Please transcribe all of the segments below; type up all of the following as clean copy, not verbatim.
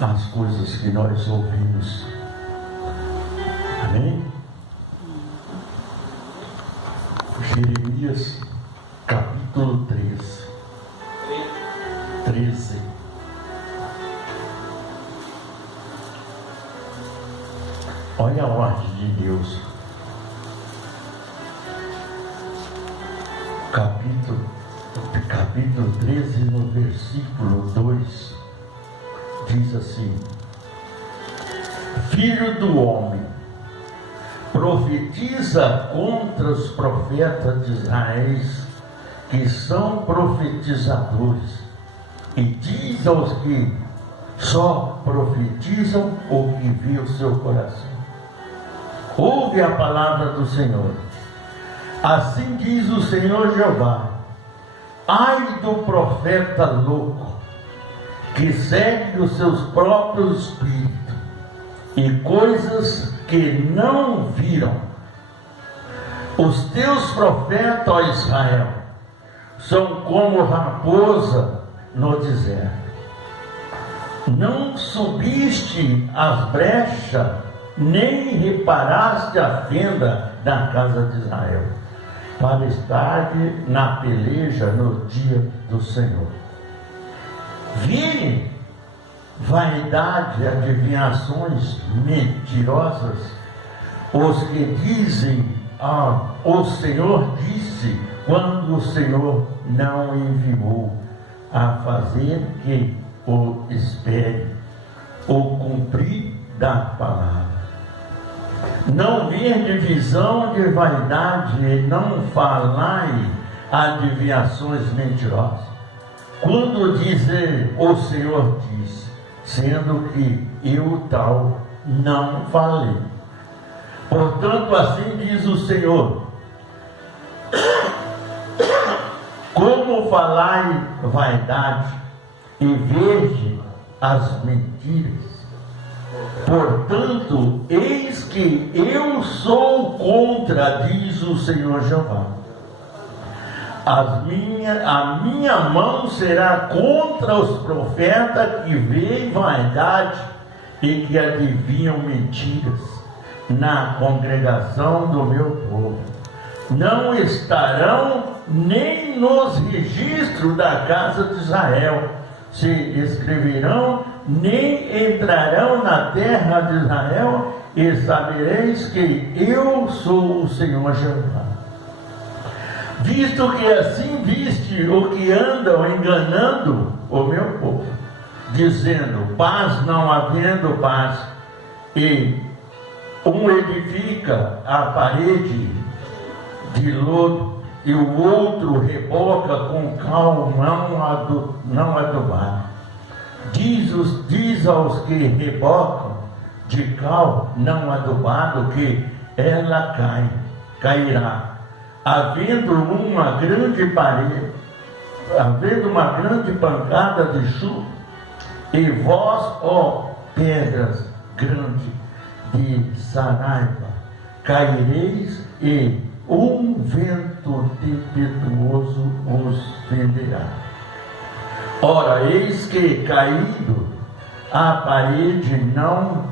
as coisas que nós ouvimos. Amém? Jeremias capítulo 13. Olha a ordem de Deus. Capítulo 13, no versículo 2, diz assim: Filho do homem, profetiza contra os profetas de Israel, que são profetizadores, e diz aos que só profetizam o que viu o seu coração. Ouve a palavra do Senhor. Assim diz o Senhor Jeová: ai do profeta louco, que segue os seus próprios espíritos e coisas que não viram. Os teus profetas, ó Israel, são como raposa no deserto. Não subiste as brechas, nem reparaste a fenda da casa de Israel, para estar na peleja no dia do Senhor. Vi vaidade, adivinhações mentirosas, os que dizem: o Senhor disse, quando o Senhor não enviou a fazer que o espere, o cumprir da palavra. Não vede visão de vaidade, e não falai adivinhações mentirosas. Quando dizer o Senhor disse, sendo que eu tal não falei. Portanto, assim diz o Senhor: como falai vaidade e vede as mentiras. Portanto, eis que eu sou contra, diz o Senhor Jeová. A minha mão será contra os profetas que veem vaidade e que adivinham mentiras na congregação do meu povo. Não estarão nem nos registros da casa de Israel, se escreverão, nem entrarão na terra de Israel, e sabereis que eu sou o Senhor Jeová. Visto que assim viste o que andam enganando o meu povo, dizendo paz, não havendo paz, e um edifica a parede de lodo, e o outro reboca com cal não adubado. Diz aos que rebocam de cal não adubado que ela cairá. Havendo uma grande parede, havendo uma grande pancada de chuva, e vós, ó pedras grandes de Saraiva, caireis, e um vento tempestuoso os fenderá. Ora, eis que caído a parede não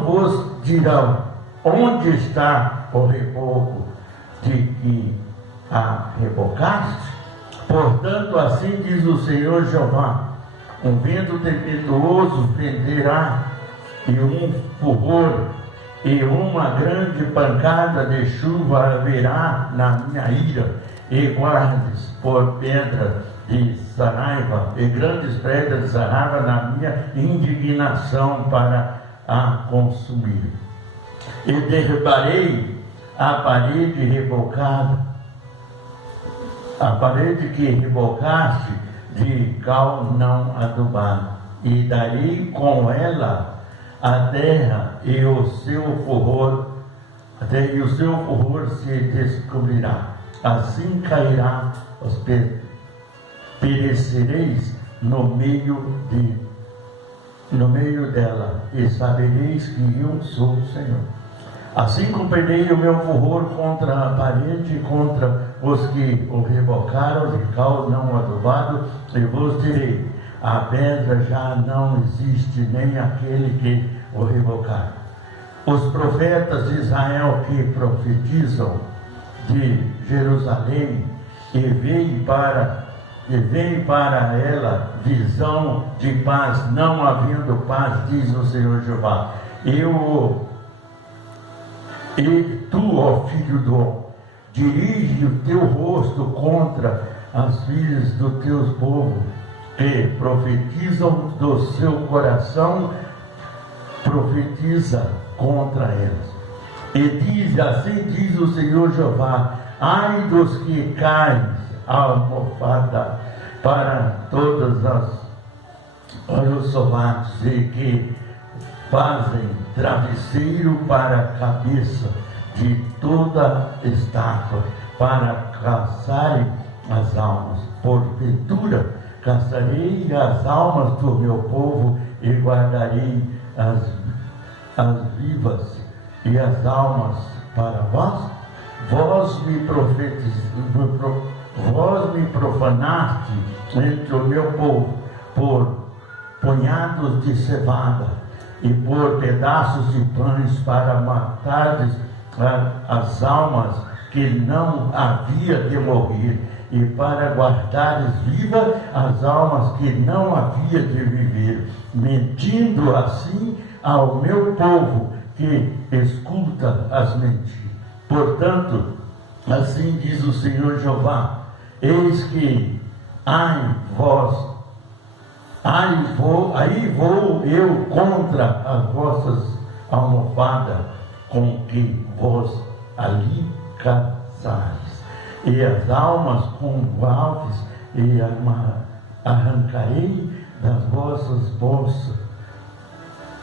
vos dirão: onde está o reboco de que a rebocaste? Portanto, assim diz o Senhor Jeová: um vento tempestuoso fenderá, e um furor e uma grande pancada de chuva haverá na minha ira, e guardes por pedra de Saraiva, e grandes pedras de Saraiva na minha indignação para a consumir. E derribarei a parede rebocada, a parede que rebocaste de cal não adubado, e darei com ela a terra, e o seu furor se descobrirá. Assim cairá, perecereis no meio dela, e sabereis que eu sou o Senhor. Assim cumprirei o meu furor contra a parede, contra os que o rebocaram de cal não adubado, e vos direi: a pedra já não existe, nem aquele que o revocar. Os profetas de Israel que profetizam de Jerusalém, e veio para ela visão de paz, não havendo paz, diz o Senhor Jeová. E tu, ó filho do homem, dirige o teu rosto contra as filhas do teu povo, que profetizam do seu coração, profetiza contra elas. E diz, assim diz o Senhor Jeová: ai dos que caem a almofada para todas os sovados, e que fazem travesseiro para a cabeça de toda estátua, para caçarem as almas. Porventura caçarei as almas do meu povo e guardarei as vivas e as almas para vós? Vós me profanaste entre o meu povo por punhados de cevada e por pedaços de pães, para matardes as almas que não havia de morrer, e para guardares viva as almas que não havia de viver, mentindo assim ao meu povo que escuta as mentiras. Portanto, assim diz o Senhor Jeová: eis que aí vou eu contra as vossas almofadas, com que vos ali caçares, e as almas com valves, e arrancarei das vossas bolsas,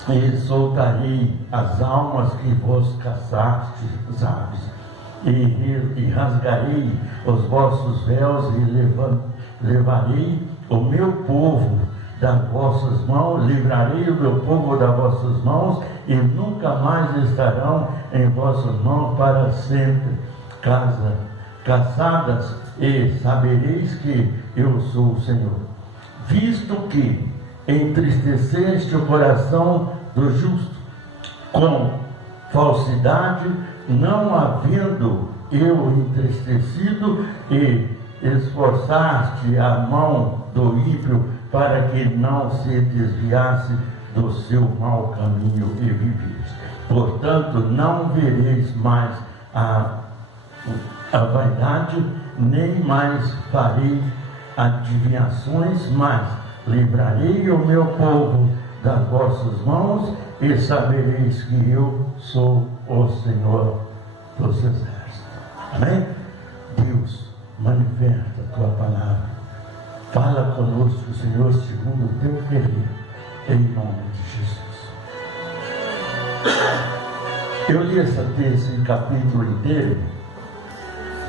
e soltarei as almas que vos caçastes, aves, e rasgarei os vossos véus, e levarei o meu povo das vossas mãos, livrarei o meu povo das vossas mãos, e nunca mais estarão em vossas mãos para sempre. Caçadas, e sabereis que eu sou o Senhor. Visto que entristeceste o coração do justo com falsidade, não havendo eu entristecido, e esforçaste a mão do ímpio para que não se desviasse do seu mau caminho e vivesse. Portanto, não vereis mais a vaidade, nem mais farei adivinhações, mas livrarei o meu povo das vossas mãos, e sabereis que eu sou o Senhor dos exércitos. Amém? Deus, manifesta a tua palavra. Fala conosco, Senhor, segundo o teu querer, em nome de Jesus. Eu li esse texto em capítulo inteiro,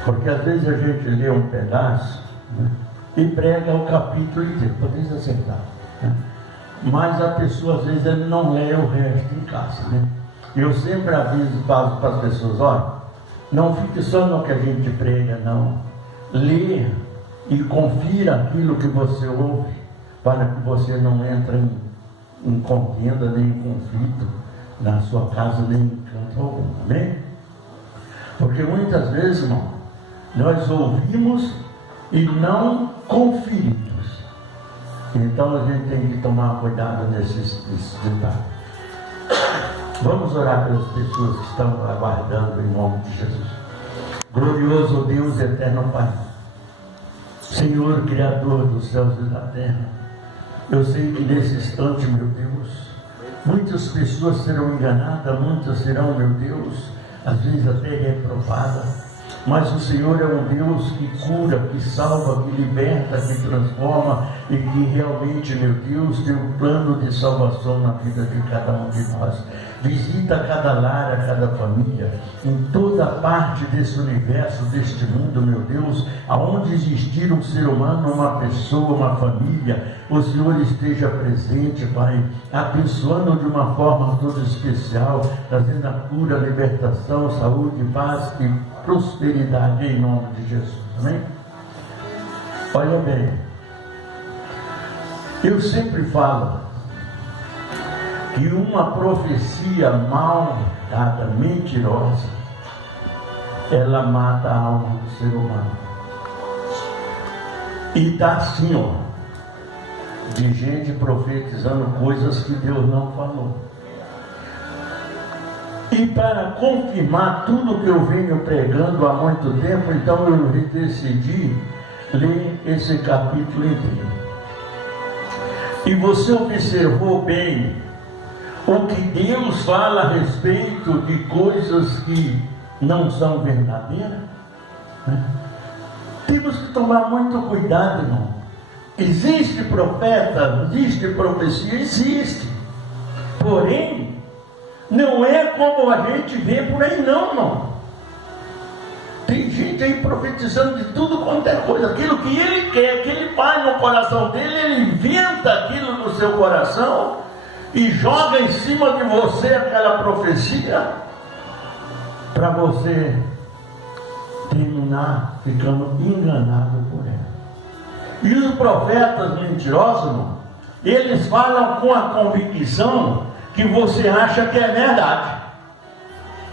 porque às vezes a gente lê um pedaço, né, e prega o capítulo inteiro, podemos acertar, né? Mas a pessoa às vezes ele não lê o resto em casa, né? Eu sempre aviso para as pessoas: olha, não fique só no que a gente prega, não. Lê e confira aquilo que você ouve, para que você não entre em contenda, nem em conflito na sua casa, nem em canto algum, amém? Porque muitas vezes, irmão, nós ouvimos e não conferimos. Então a gente tem que tomar cuidado nesses detalhes. Vamos orar pelas pessoas que estão aguardando em nome de Jesus. Glorioso Deus, eterno Pai, Senhor, Criador dos céus e da terra, eu sei que nesse instante, meu Deus, muitas pessoas serão enganadas, muitas serão, meu Deus, às vezes até reprovadas, mas o Senhor é um Deus que cura, que salva, que liberta, que transforma, e que realmente, meu Deus, tem um plano de salvação na vida de cada um de nós. Visita cada lar, cada família, em toda parte desse universo, deste mundo, meu Deus, aonde existir um ser humano, uma pessoa, uma família, o Senhor esteja presente, Pai, abençoando de uma forma toda especial, trazendo a cura, a libertação, saúde, paz e prosperidade em nome de Jesus, amém? Olha bem, Eu sempre falo que uma profecia mal dada, mentirosa, ela mata a alma do ser humano. E está assim, ó, de gente profetizando coisas que Deus não falou. E para confirmar tudo que eu venho pregando há muito tempo, então eu decidi ler esse capítulo inteiro. E você observou bem o que Deus fala a respeito de coisas que não são verdadeiras? Temos que tomar muito cuidado, irmão. Existe profeta, existe profecia, existe. Porém, não é como a gente vê por aí não, irmão. Tem gente aí profetizando de tudo quanto é coisa. Aquilo que ele quer, que ele faz no coração dele, ele inventa aquilo no seu coração e joga em cima de você aquela profecia para você terminar ficando enganado por ela. E os profetas mentirosos, irmão, eles falam com a convicção que você acha que é verdade.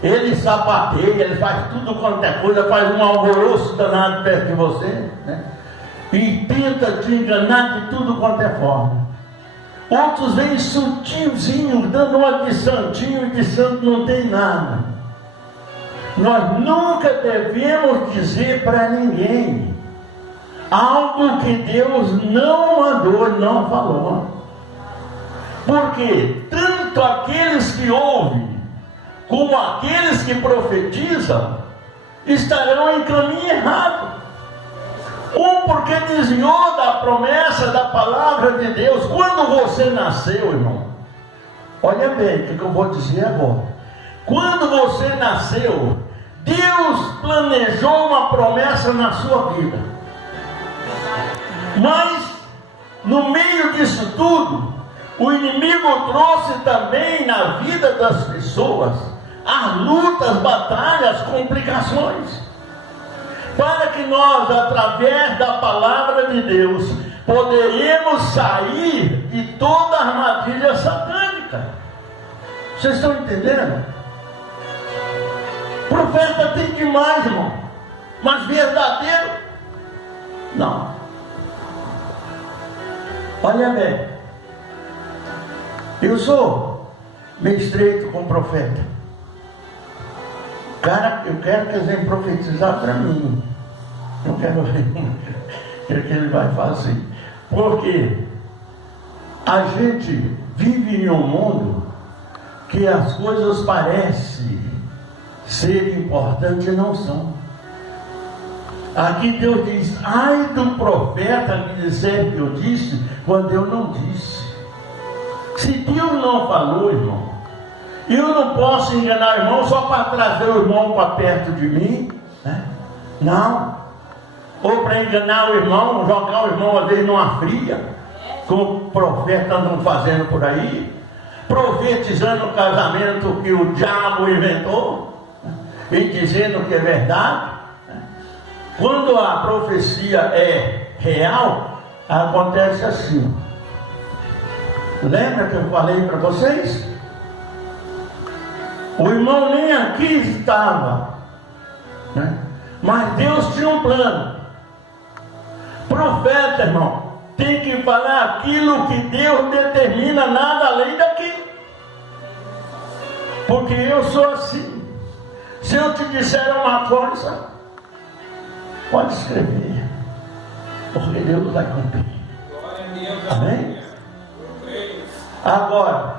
Ele sapateia, ele faz tudo quanto é coisa, faz um alvoroço danado perto de você, né? E tenta te enganar de tudo quanto é forma. Outros vêm sutilzinho, dando uma de santinho, e de santo não tem nada. Nós nunca devemos dizer para ninguém algo que Deus não mandou, não falou. Porque tanto aqueles que ouvem como aqueles que profetizam estarão em caminho errado. Porque desviou da promessa da palavra de Deus. Quando você nasceu, irmão, olha bem o que eu vou dizer agora. Quando você nasceu, Deus planejou uma promessa na sua vida. Mas no meio disso tudo, o inimigo trouxe também na vida das pessoas as lutas, batalhas, complicações, para que nós, através da palavra de Deus, poderemos sair de toda armadilha satânica. Vocês estão entendendo? Profeta tem demais, irmão, mas verdadeiro, não. Olha bem, eu sou meio estreito com o profeta. Cara, eu quero que eles venham profetizar para mim. Eu quero ver o que ele vai fazer. Porque a gente vive em um mundo que as coisas parecem ser importantes e não são. Aqui Deus diz: ai do profeta que disser que eu disse, quando eu não disse. Se Deus não falou, irmão, eu não posso enganar o irmão só para trazer o irmão para perto de mim, né? Não. Ou para enganar o irmão, jogar o irmão às vezes numa fria, como profetas andam fazendo por aí, profetizando o casamento que o diabo inventou, né? E dizendo que é verdade, né? Quando a profecia é real, acontece assim. Lembra que eu falei para vocês? O irmão nem aqui estava, né? Mas Deus tinha um plano. Profeta, irmão, tem que falar aquilo que Deus determina, nada além daquilo. Porque eu sou assim. Se eu te disser uma coisa, pode escrever, porque Deus vai cumprir. Amém? Agora,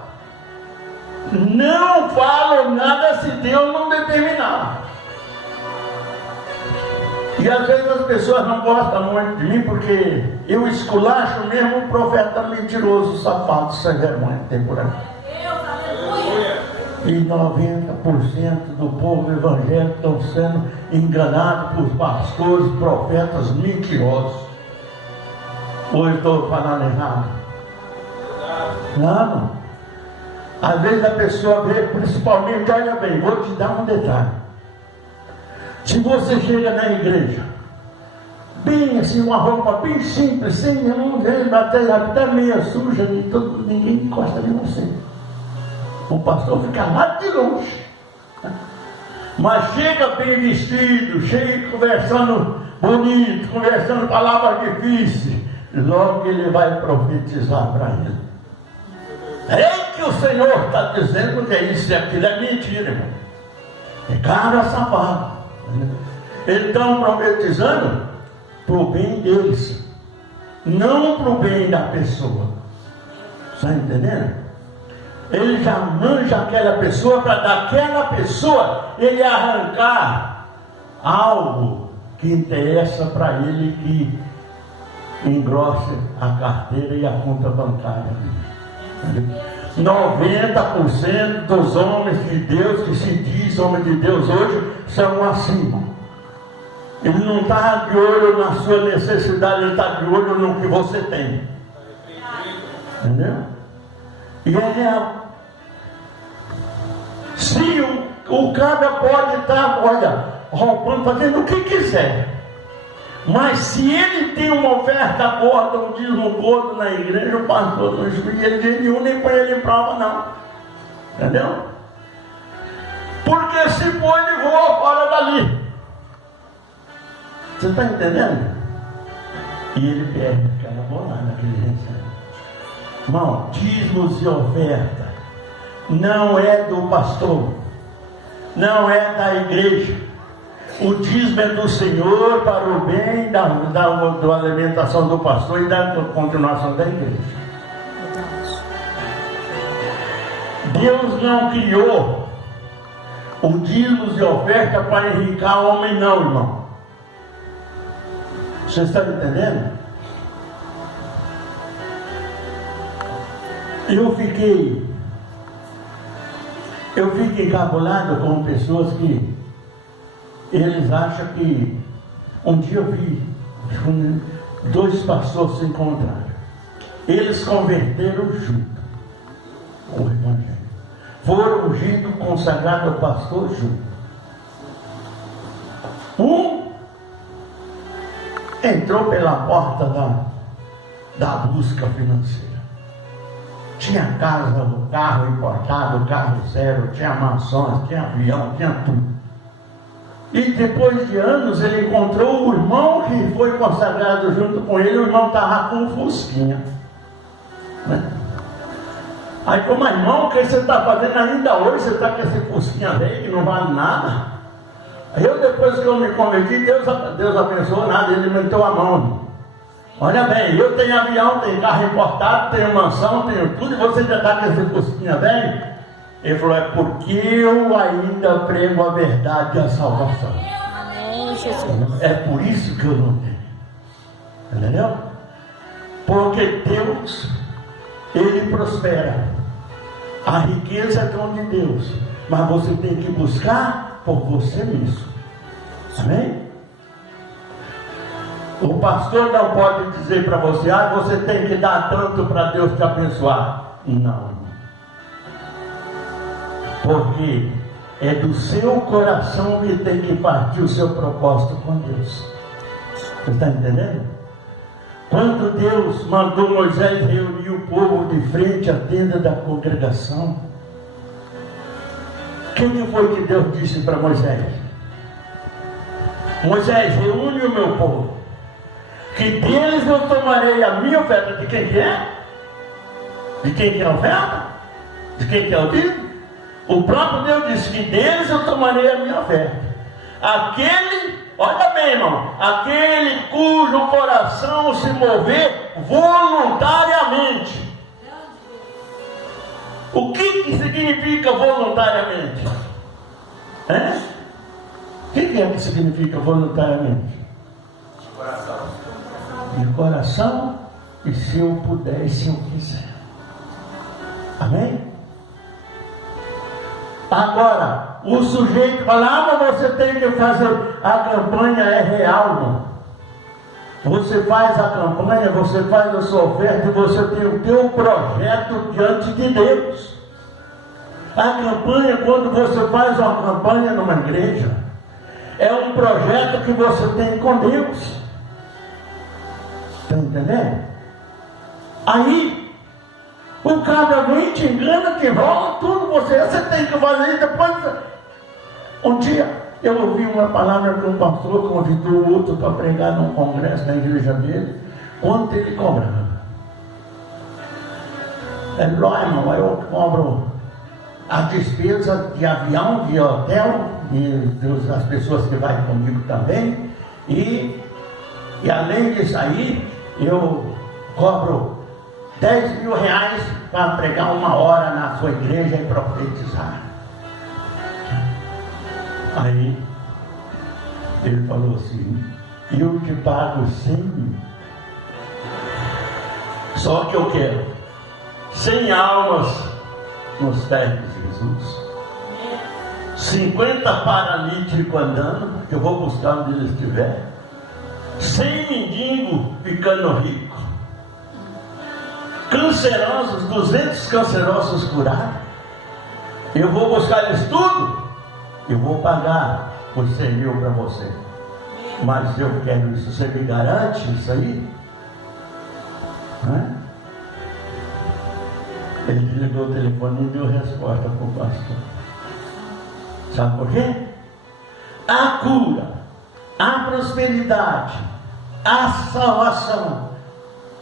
não falo nada se Deus não determinar. E às vezes as pessoas não gostam muito de mim, porque eu esculacho mesmo o profeta mentiroso, safado, sem vergonha que tem por aí. E 90% do povo evangélico estão sendo enganados por pastores, profetas mentirosos. Ou estou falando errado? Não. Às vezes a pessoa vê, principalmente, olha bem, vou te dar um detalhe. Se você chega na igreja, bem assim, uma roupa bem simples, sem nenhum vento, até meia suja, ninguém encosta em você. O pastor fica lá de longe. Mas chega bem vestido, chega conversando bonito, conversando palavras difíceis, logo ele vai profetizar para ele. É que o Senhor está dizendo que é isso e aquilo, é mentira, irmão. É cara safado. Eles estão profetizando para o bem deles, não para o bem da pessoa. Está entendendo? Ele já manja aquela pessoa para daquela pessoa ele arrancar algo que interessa para ele, que engrosse a carteira e a conta bancária. 90% dos homens de Deus que se diz homem de Deus hoje são assim. Ele não está de olho na sua necessidade, ele está de olho no que você tem. Entendeu? E é real. Se o cara pode estar, olha, roubando, fazendo o que quiser, mas se ele tem uma oferta gorda, um dízimo gordo na igreja, o pastor não explica de nenhum, nem põe ele em prova, não. Entendeu? Porque se for, ele voa fora dali. Você está entendendo? E ele perde aquela bolada que ele recebe. Irmão, dízimos e oferta não é do pastor, não é da igreja. O dízimo é do Senhor para o bem da alimentação do pastor e da continuação da igreja. Deus não criou o dízimo e oferta para enriquecer o homem, não, irmão. Você está entendendo? Eu fico encabulado com pessoas que eles acham que um dia eu vi dois pastores se encontraram. Eles converteram junto o evangelho. Foram ungidos, consagrados ao pastor junto. Um entrou pela porta da busca financeira. Tinha casa, carro importado, carro zero, tinha mansões, tinha avião, tinha tudo. E depois de anos ele encontrou o irmão que foi consagrado junto com ele. O irmão estava com um fusquinha, né? Aí como irmão, o que você está fazendo ainda hoje? Você está com esse fusquinha velho que não vale nada? Aí eu, depois que eu me converti, Deus abençoou nada, ele me meteu a mão. Olha bem, eu tenho avião, tenho carro importado, tenho mansão, tenho tudo, e você já está com esse fusquinha velho? Ele falou, é porque eu ainda prego a verdade e a salvação. Amém, Jesus. É por isso que eu não tenho. Entendeu? Porque Deus, Ele prospera. A riqueza é dom de Deus, mas você tem que buscar por você mesmo. Amém? O pastor não pode dizer para você, você tem que dar tanto para Deus te abençoar. Não. Porque é do seu coração que tem que partir o seu propósito com Deus. Você está entendendo? Quando Deus mandou Moisés reunir o povo de frente à tenda da congregação, o que foi que Deus disse para Moisés? Moisés, reúne o meu povo, que deles eu tomarei a minha oferta. De quem que é? De quem que é a oferta? De quem que é o dízimo? O próprio Deus disse que deles eu tomarei a minha oferta. Aquele, olha bem, irmão, aquele cujo coração se mover voluntariamente. O que significa voluntariamente? O que é que significa voluntariamente? De coração e se eu puder e se eu quiser. Amém? Agora, o sujeito fala, mas você tem que fazer, a campanha é real, irmão. Você faz a campanha, você faz a sua oferta e você tem o teu projeto diante de Deus. A campanha, quando você faz uma campanha numa igreja, é um projeto que você tem com Deus. Está entendendo? Aí, o cara vem, te engana, te rola tudo, você tem que fazer isso. Depois, um dia, eu ouvi uma palavra de um pastor, convidou outro para pregar num congresso na igreja dele. Quanto ele cobrava? Irmão, eu cobro a despesa de avião, de hotel, das pessoas que vão comigo também, e além disso aí, eu cobro 10 mil reais para pregar 1 hora na sua igreja e profetizar. Aí ele falou assim: eu te pago 100 mil, só que eu quero 100 almas nos pés de Jesus, 50 paralíticos andando, que eu vou buscar onde eles estiverem, 100 mendigos ficando ricos, cancerosos, 200 cancerosos curados. Eu vou buscar eles tudo, eu vou pagar os 100 mil para você, mas eu quero isso. Você me garante isso aí? Não é? Ele ligou o telefone e deu resposta para o pastor. Sabe por quê? A cura, a prosperidade, a salvação,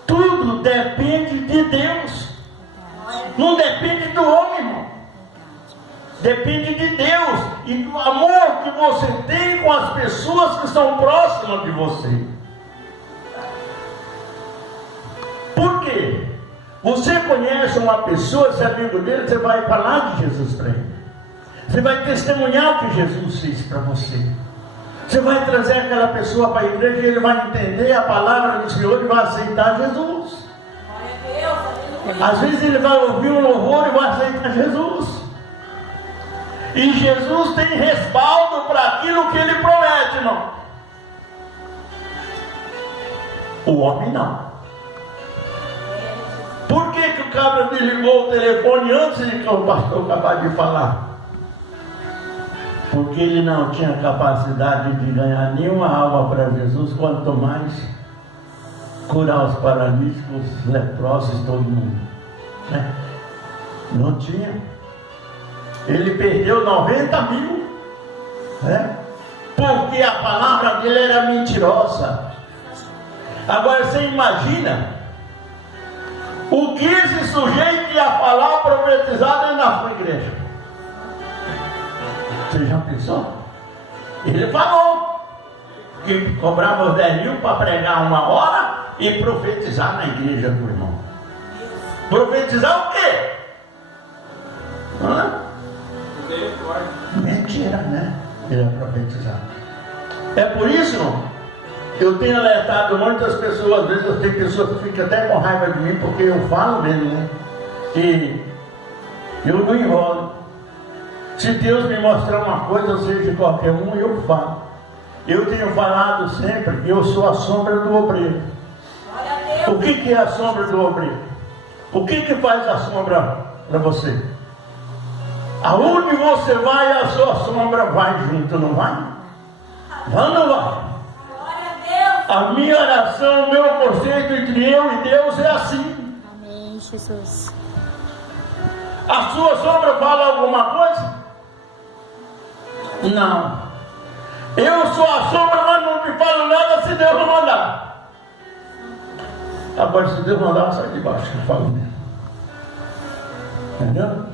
tudo depende de Deus. Não depende do homem, irmão. Depende de Deus e do amor que você tem com as pessoas que estão próximas de você. Por quê? Você conhece uma pessoa, se é amigo dele, você vai falar de Jesus para ele. Você vai testemunhar o que Jesus fez para você. Você vai trazer aquela pessoa para a igreja e ele vai entender a palavra do Senhor e vai aceitar Jesus. Às vezes ele vai ouvir um louvor e vai aceitar Jesus. E Jesus tem respaldo para aquilo que ele promete, irmão. O homem não. Por que o cabra desligou o telefone antes de que o pastor acabar de falar? Porque ele não tinha capacidade de ganhar nenhuma alma para Jesus, quanto mais curar os paralíticos, leprosos, todo mundo, né? Não tinha. Ele perdeu 90 mil, né? Porque a palavra dele era mentirosa. Agora você imagina o que esse sujeito ia falar, profetizar dentro da sua igreja. Você já pensou? Ele falou que cobrava os 10 mil para pregar 1 hora e profetizar na igreja do irmão. Profetizar o quê? Mentira, né? Ele ia profetizar. É por isso, irmão, eu tenho alertado muitas pessoas. Às vezes eu tenho pessoas que ficam até com raiva de mim, porque eu falo mesmo, né? E eu não enrolo. Se Deus me mostrar uma coisa, seja de qualquer um, eu falo. Eu tenho falado sempre que eu sou a sombra do obreiro. O que é a sombra do obreiro? O que faz a sombra para você? Aonde você vai, a sua sombra vai junto, não vai? Vai ou não vai? A minha oração, o meu conceito entre eu e Deus é assim. Amém, Jesus. A sua sombra fala alguma coisa? Não. Eu sou a sombra, mas não te falo nada se Deus não mandar. Agora, se Deus mandar, sai de baixo que eu falo mesmo. Entendeu?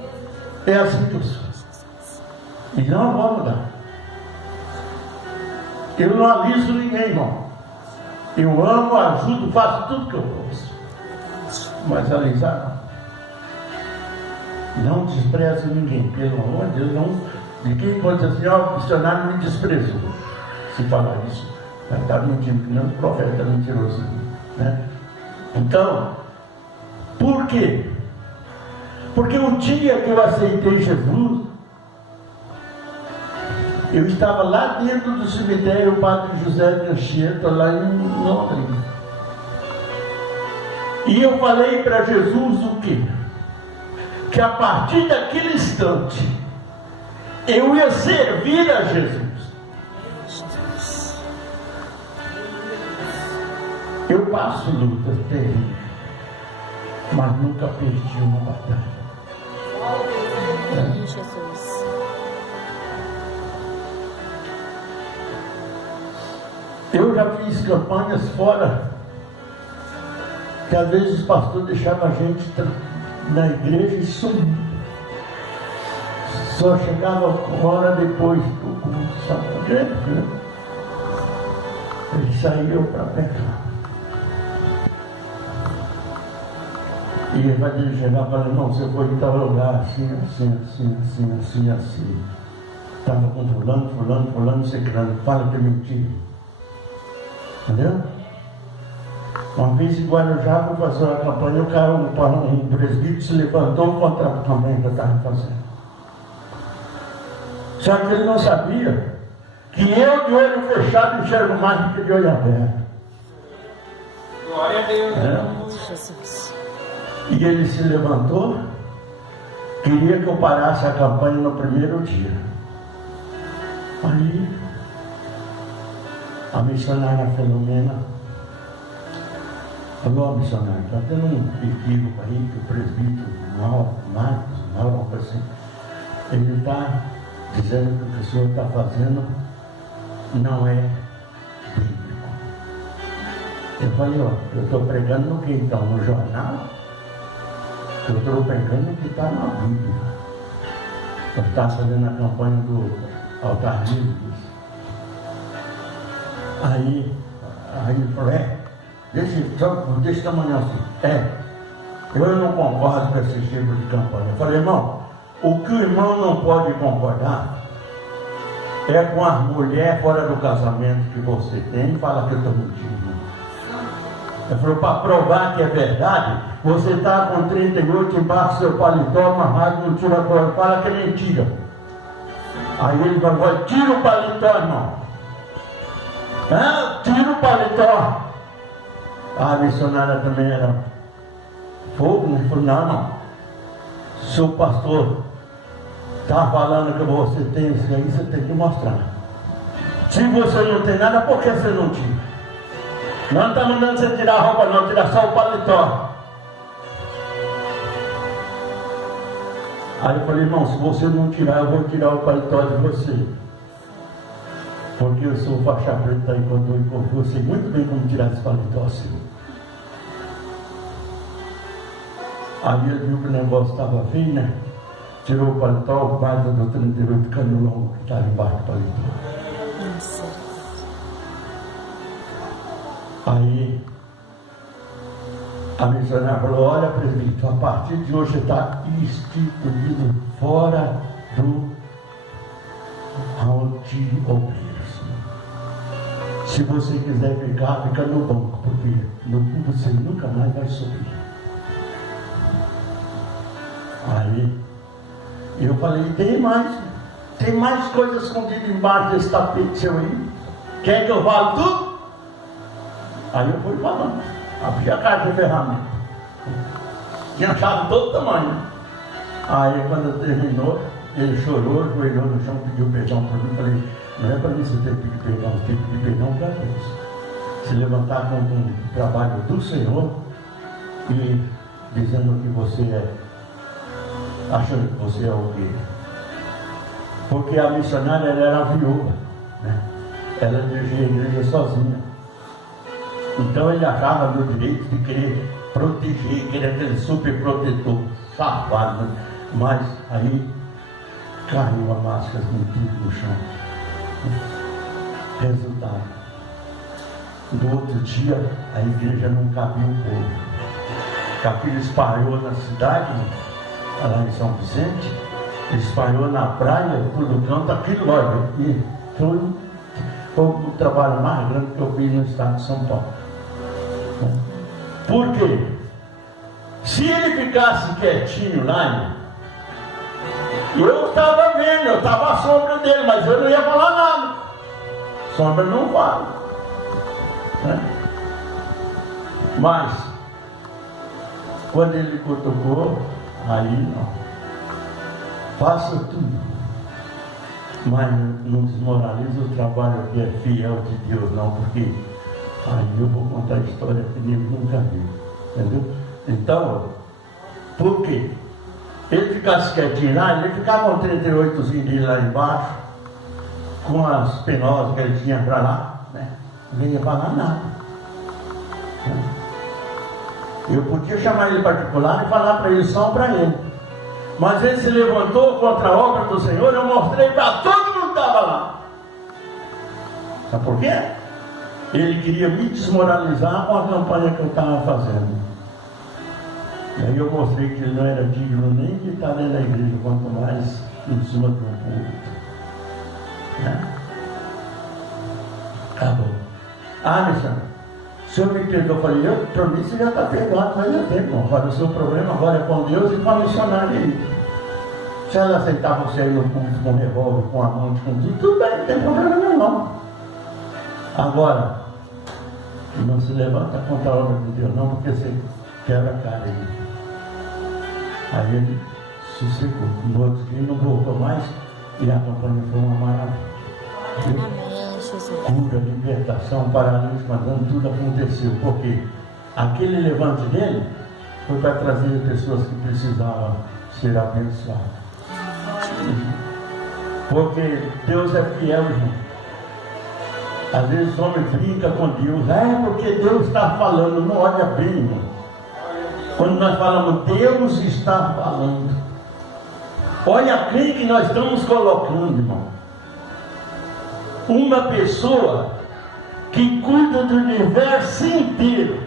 É assim que eu sou. E não vou mudar. Eu não aliso ninguém, irmão. Eu amo, ajudo, faço tudo que eu posso. Mas alisar não. Não desprezo ninguém. Pelo amor de Deus, não. Ninguém pode dizer assim: ó, o missionário me desprezou. Se falar isso, está mentindo, que não é um profeta mentiroso, né? Então, por quê? Porque o dia que eu aceitei Jesus, eu estava lá dentro do cemitério Padre José de Anchieta, lá em Londres. E eu falei para Jesus o quê? Que a partir daquele instante, eu ia servir a Jesus. Eu passo lutas terríveis, mas nunca perdi uma batalha. Jesus. Eu já fiz campanhas fora, que às vezes o pastor deixava a gente na igreja e sumia. Só chegava uma hora depois do culto, sabe por quê? Ele saiu para pecar. E ele vai chegar e falar, não, você foi em tal lugar, assim. Estava com fulano, ciclano, fala que é mentira. Entendeu? Uma vez em Guarujá, vou fazer uma campanha, um presbítero se levantou contra a campanha que eu estava fazendo. Só que ele não sabia que eu de olho fechado enxergo mais do que de olho aberto. Glória a Deus. Jesus. E ele se levantou, queria que eu parasse a campanha no primeiro dia. Aí, a missionária Filomena falou, missionário, está tendo um equívoco aí, que o presbítero Marcos, uma coisa assim, ele está dizendo que o que o senhor está fazendo não é bíblico. Eu falei, ó, eu estou pregando no que então? No jornal? Eu estou pregando o que está na Bíblia. Eu estava fazendo a campanha do altar livre. Aí ele falou, desse tamanho assim, eu não concordo com esse tipo de campanha. Eu falei, irmão, o que o irmão não pode concordar é com as mulheres fora do casamento que você tem e fala que eu estou mentindo. Ele falou, para provar que é verdade, você está com 38 embaixo do seu paletó, amarrado, não tira a coisa, fala que é mentira. Aí ele falou, tira o paletó, irmão. Tira o paletó. A missionária também era fogo, né? Falou, não. Se o pastor está falando que você tem isso aí, você tem que mostrar. Se você não tem nada, por que você não tira? Não está mandando você tirar a roupa, não, tirar só o paletó. Aí eu falei, irmão, se você não tirar, eu vou tirar o paletó de você. Porque eu sou faixa preta e quando eu sei muito bem como tirar esse paletó assim. Aí ele viu que o negócio estava feio, né? Tirou o paletó, o guarda do 38 canulão que estava embaixo do paletó. Nossa. Aí a missionária falou, olha presbítero, a partir de hoje está instituído fora do hall de obreiros. Se você quiser ficar, fica no banco, porque você nunca mais vai subir. Aí eu falei, tem mais coisas escondidas embaixo desse tapete seu aí. Quer que eu fale tudo? Aí eu fui falando, abri a caixa de ferramenta. Tinha chave de todo tamanho. Aí quando terminou, ele chorou, ajoelhou no chão, pediu perdão para mim. Falei, não é para mim você ter que pedir perdão, você tem que pedir perdão para Deus. Se levantar com o trabalho do Senhor e dizendo que você achando que você é o quê? Porque a missionária ela era viúva, né? Ela dirigia a igreja sozinha. Então ele achava no direito de querer proteger, querer aquele super protetor, safado, mas aí caiu a máscara com tudo no chão. Resultado, no outro dia a igreja não cabia um povo. Aquilo espalhou na cidade, lá em São Vicente, espalhou na praia, todo canto, aquilo, olha, e foi o trabalho mais grande que eu fiz no estado de São Paulo. Por quê? Se ele ficasse quietinho lá, eu estava vendo, eu estava à sombra dele, mas eu não ia falar nada. Sombra não fala, né? Mas quando ele cutucou, aí não. Faça tudo, mas não desmoralize o trabalho que é fiel de Deus, não, porque Aí eu vou contar a história que ele nunca viu. Entendeu? Então, por quê? Ele ficasse quietinho lá, ele ficava um 38zinho dele lá embaixo, com as penosas que ele tinha para lá, né? Ninguém ia falar nada. Né? Eu podia chamar ele particular e falar para ele só para ele. Mas ele se levantou contra a obra do Senhor, eu mostrei para todo mundo que estava lá. Sabe por quê? Ele queria me desmoralizar com a campanha que eu estava fazendo. E aí eu mostrei que ele não era digno nem de estar dentro da igreja, quanto mais em cima do púlpito. Né? Acabou. Alexandre, o senhor me perdoou? Eu falei, eu, para mim você já está perdoado faz muito tempo. Agora o seu problema agora é com Deus e com a missionária aí. Se ela aceitar você aí no púlpito com um revólver, com a mão, com tudo bem, não tem problema nenhum não. Agora, não se levanta contra a obra de Deus não, porque você quebra a cara aí. Aí ele sossegou. No outro dia não voltou mais e a campanha foi uma maravilha. Amém, Jesus. Cura, libertação, paralítico, andando, tudo aconteceu. Porque aquele levante dele foi para trazer pessoas que precisavam ser abençoadas. Porque Deus é fiel, irmão. Às vezes o homem brinca com Deus. Porque Deus está falando. Não olha bem, irmão. Quando nós falamos, Deus está falando. Olha quem que nós estamos colocando, irmão. Uma pessoa que cuida do universo inteiro.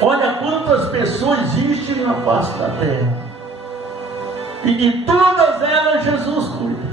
Olha quantas pessoas existem na face da terra. E de todas elas Jesus cuida.